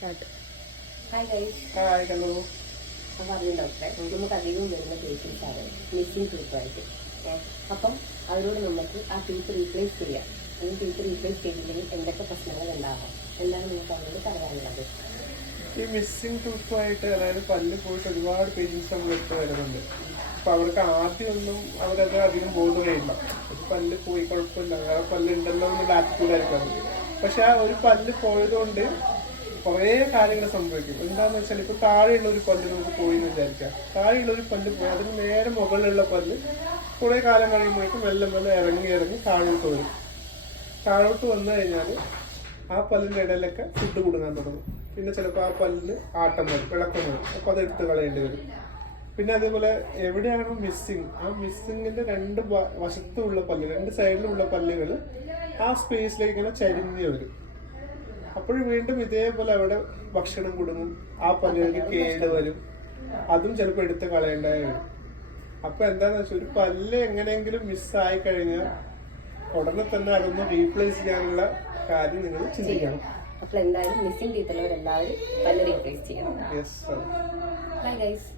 Hi guys. Hi hello. അപ്പം അറിയാം ഡോക്ടറെ, നമുക്ക് അധികം വരുന്ന പേഷ്യൻസ് ആണ് മിസ്സിംഗ് ടൂത്തായിട്ട്. അപ്പം അവരോട് നമുക്ക് ആ ടൂത്ത് റീപ്ലേസ് ചെയ്യാം. ഈ ടൂത്ത് റീപ്ലേസ് ചെയ്തില്ലെങ്കിൽ എന്തൊക്കെ പ്രശ്നങ്ങൾ ഉണ്ടാകാം, എന്താണ് നിങ്ങൾക്ക് അവരോട് പറയാനുള്ളത്? ഈ മിസ്സിംഗ് ടൂത്തുമായിട്ട്, അതായത് പല്ല് പോയിട്ട് ഒരുപാട് പേഷ്യൻസ് നമ്മൾ എടുത്ത് വരുന്നുണ്ട്. അപ്പൊ അവർക്ക് ആദ്യമൊന്നും അവരത് അധികം ബോധമില്ല. ഒരു പല്ല് പോയി കുഴപ്പമില്ല, വേറെ പല്ല് ഉണ്ടല്ലോ എന്നുള്ള ആറ്റിറ്റ്യൂഡായിരിക്കും. പക്ഷെ ആ ഒരു പല്ല് പോയതുകൊണ്ട് കുറേ കാര്യങ്ങൾ സംഭവിക്കും. എന്താണെന്ന് വെച്ചാൽ ഇപ്പൊ താഴെയുള്ള ഒരു പല്ല് നമുക്ക് പോയി എന്ന് വിചാരിക്കാം. താഴെയുള്ള ഒരു പല്ല് പോയി അതിന് നേരെ മുകളിലുള്ള പല്ല് കുറെ കാലം കഴിയുമ്പോഴേക്കും മെല്ലെ മെല്ലെ ഇറങ്ങി താഴോട്ട് വരും. താഴോട്ട് വന്നു കഴിഞ്ഞാൽ ആ പല്ലിന്റെ ഇടയിലൊക്കെ ഫുഡ് കൊടുക്കാൻ തുടങ്ങും. പിന്നെ ചിലപ്പോൾ ആ പല്ലിന് ആട്ടം വരും, ഇളക്കം വരും. അപ്പോൾ അത് എടുത്ത് കളയേണ്ടി വരും. പിന്നെ അതേപോലെ എവിടെയാണോ മിസ്സിങ്, ആ മിസ്സിങ്ങിന്റെ രണ്ട് വശത്തുമുള്ള പല്ല്, രണ്ട് സൈഡിലുള്ള പല്ലുകൾ ആ സ്പേസിലേക്ക് ഇങ്ങനെ ചരിഞ്ഞ് വരും. അപ്പോഴും വീണ്ടും ഇതേപോലെ അവിടെ ഭക്ഷണം കൊടുങ്ങും, ആ പല്ലുകൾക്ക് കേട് വരും. അതും ചിലപ്പോൾ എടുത്ത് കളയേണ്ടതായി വരും. അപ്പൊ എന്താന്ന് വെച്ചാൽ ഒരു പല്ല് എങ്ങനെയെങ്കിലും മിസ്സായി കഴിഞ്ഞാൽ ഉടനെ തന്നെ അതൊന്ന് റീപ്ലേസ് ചെയ്യാനുള്ള കാര്യം നിങ്ങൾ ചിന്തിക്കണം. അപ്പോൾ എന്തായാലും മിസ്സിംഗ് ടീത്തുള്ളവരെല്ലാവരും പല്ല് റീപ്ലേസ് ചെയ്യണം. യെസ്. Bye guys.